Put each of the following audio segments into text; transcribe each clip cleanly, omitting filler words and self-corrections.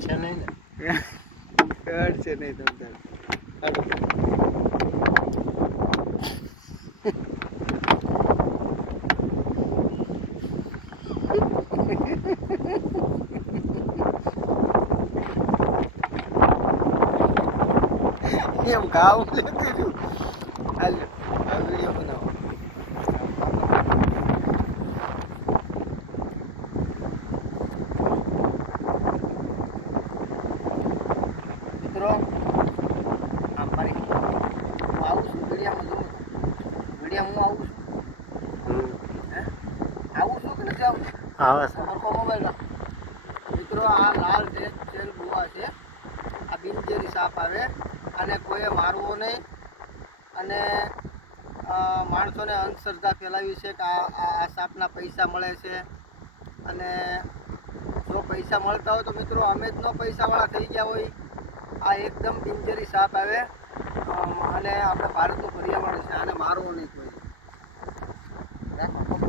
છે નહીં ને છે નહીં તમ તાર એમ ગાવ કર્યું હાલ વિડીયો બનાવો મિત્રો આમ મારી હું આવું છું વિડીયામાં વિડીયો હું આવું છું હે આવું છું કે નથી આવું આવે છે સરખો મોબાઈલ મિત્રો આ લાલ જેલ ગુવા છે આ બિનઝેરી સાપ આવે અને કોઈએ મારવો નહીં અને માણસોને અંધશ્રદ્ધા ફેલાવી છે કે આ સાપના પૈસા મળે છે અને જો પૈસા મળતા હોય તો મિત્રો અમે જ ન પૈસાવાળા થઈ ગયા હોય આ એકદમ બિનઝેરી સાપ આવે અને આપણે ભારતનું પર્યાવરણ છે આને મારવો નહીં કોઈ રાખો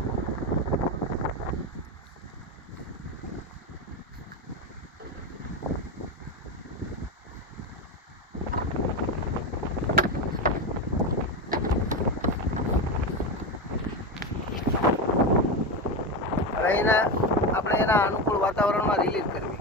હવે આપણે એના અનુકૂળ વાતાવરણમાં રિલીઝ કરવી